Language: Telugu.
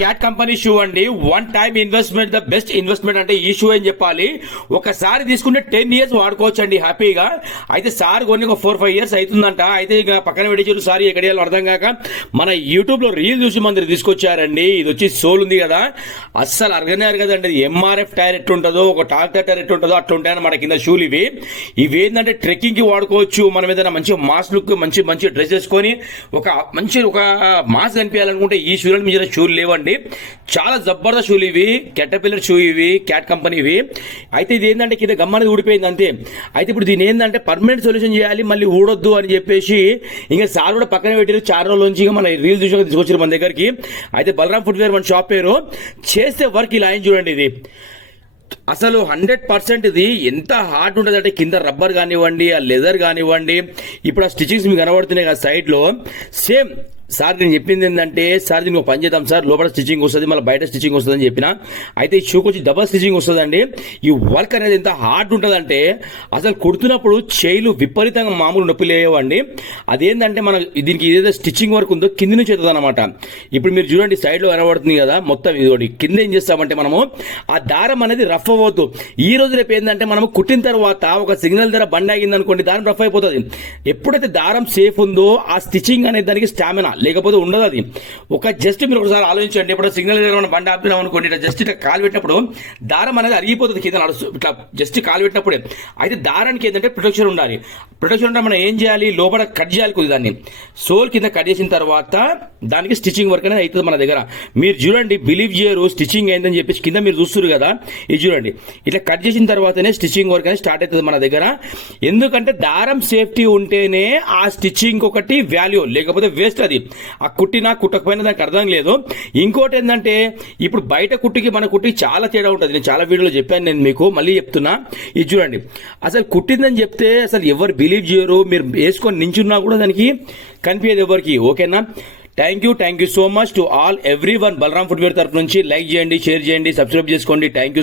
క్యాట్ కంపెనీ షూ అండి. One time investment, the best investment అంటే ఈ షూ అని చెప్పాలి. ఒకసారి తీసుకుంటే 10 years వాడుకోవచ్చు అండి హ్యాపీగా. అయితే సార్ కొన్ని ఒక 4-5 years అవుతుందంట. అయితే ఇక పక్కన పెట్టి సార్ ఎక్కడ అర్థం కాక మన యూట్యూబ్ లో రీల్ చూసి మంది తీసుకొచ్చారండి. ఇది వచ్చి సోల్ ఉంది కదా, అస్సలు అరగనేరు కదండి. ఎంఆర్ఎఫ్ టైర్ ఎట్టుంటుందో, ఒక ట్రాక్టర్ టైర్ ఎట్టుంటుందో అట్లా ఉంటాయని మన కింద షూలు ఇవి ఏంటంటే ట్రెక్కింగ్ కి వాడుకోవచ్చు. మనం ఏదైనా మంచి మాస్ లుక్, మంచి డ్రెస్ వేసుకొని ఒక మాస్ కనిపించాలనుకుంటే ఈ షూలను మీద షూలు లేవండి. చాలా జబర్దస్త్ షూలు ఇవి, క్యాటర్పిల్లర్ షూ ఇవి, క్యాట్ కంపెనీ ఇవి. అయితే ఇది ఏంటంటే కింద గమ్మని ఊడిపోయింది అంతే. అయితే ఇప్పుడు దీని ఏంటంటే పర్మనెంట్ సొల్యూషన్ చేయాలి, మళ్ళీ ఊడొద్దు అని చెప్పేసి ఇంకా సార్ కూడా పక్కన పెట్టారు. 4 రోజుల నుంచి మన రీల్ చూసి తీసుకొచ్చారు మన దగ్గరికి. అయితే బలరాం ఫుట్వేర్ మన షాప్ పేరు. చేస్తే వర్క్ ఇలా అయింది చూడండి. ఇది అసలు 100% ఇది ఎంత హార్డ్ ఉంటుంది అంటే కింద రబ్బర్ కానివ్వండి, ఆ లెదర్ కానివ్వండి, ఇప్పుడు ఆ స్టిచింగ్స్ మీకు కనబడుతున్నాయి కదా సైడ్ లో, సేమ్ సార్ నేను చెప్పింది ఏంటంటే, సార్ దీనికి ఒక పని చేద్దాం సార్, లోపల స్టిచ్చింగ్ వస్తుంది, మళ్ళీ బయట స్టిచ్చింగ్ వస్తుంది అని చెప్పిన. అయితే ఈ షూకి వచ్చి డబల్ స్టిచ్చింగ్ వస్తుందండి. ఈ వర్క్ అనేది ఎంత హార్డ్ ఉంటుందంటే అసలు కుడుతున్నప్పుడు చేయిలు విపరీతంగా మామూలు నొప్పి లేవండి. అదేంటంటే మన దీనికి ఏదైతే స్టిచ్చింగ్ వర్క్ ఉందో కింద నుంచి అవుతుంది అనమాట. ఇప్పుడు మీరు చూడండి సైడ్ లో కనబడుతుంది కదా మొత్తం. ఇది కింద ఏం చేస్తామంటే మనము ఆ దారం అనేది రఫ్ అవ్వద్దు. ఈ రోజు రేపు ఏంటంటే మనము కుట్టిన తర్వాత ఒక సిగ్నల్ ధర బండి ఆగింది అనుకోండి, దారం రఫ్ అయిపోతుంది. ఎప్పుడైతే దారం సేఫ్ ఉందో ఆ స్టిచ్చింగ్ అనే దానికి స్టామినా లేకపోతే ఉండదు. అది ఒక జస్ట్ మీరు ఒకసారి ఆలోచించండి. ఇప్పుడు సిగ్నల్ బండి ఆపినాం అనుకోండి, ఇట్లా జస్ట్ ఇట్లా కాలు పెట్టినప్పుడు దారం అనేది అరిగిపోతుంది కింద ఇట్లా జస్ట్ కాలు పెట్టినప్పుడే. అయితే దారానికి ఏంటంటే ప్రొటెక్షన్ ఉండాలి. ప్రొటెక్షన్ ఉంటే మనం ఏం చేయాలి, లోపల కట్ చేయాలి కొద్ది దాన్ని. సోల్ కింద కట్ చేసిన తర్వాత దానికి స్టిచ్చింగ్ వర్క్ అనేది అవుతుంది మన దగ్గర. మీరు చూడండి, బిలీవ్ చేయరు స్టిచ్చింగ్ అయిందని చెప్పేసి కింద మీరు చూస్తారు కదా, ఇది చూడండి ఇట్లా కట్ చేసిన తర్వాతనే స్టిచ్చింగ్ వర్క్ అనేది స్టార్ట్ అవుతుంది మన దగ్గర. ఎందుకంటే దారం సేఫ్టీ ఉంటేనే ఆ స్టిచ్చింగ్ ఒకటి వాల్యూ, లేకపోతే వేస్ట్. అది ఆ కుట్టినా కుట్టకపోయినా దానికి అర్థం లేదు. ఇంకోటి ఏంటంటే ఇప్పుడు బయట కుట్టికి మన కుట్టికి చాలా తేడా ఉంటుంది. నేను చాలా వీడియోలో చెప్పాను, నేను మీకు మళ్ళీ చెప్తున్నా. ఇది చూడండి, అసలు కుట్టిందని చెప్తే అసలు ఎవరు బిలీవ్ చేయరు. మీరు వేసుకొని నించున్నా కూడా దానికి కనిపించదు ఎవరికి. ఓకేనా? Thank you so much to all everyone. Balaram footwear తరఫు నుంచి లైక్ చేయండి, షేర్ చేయండి, సబ్స్క్రైబ్ చేసుకోండి. Thank you.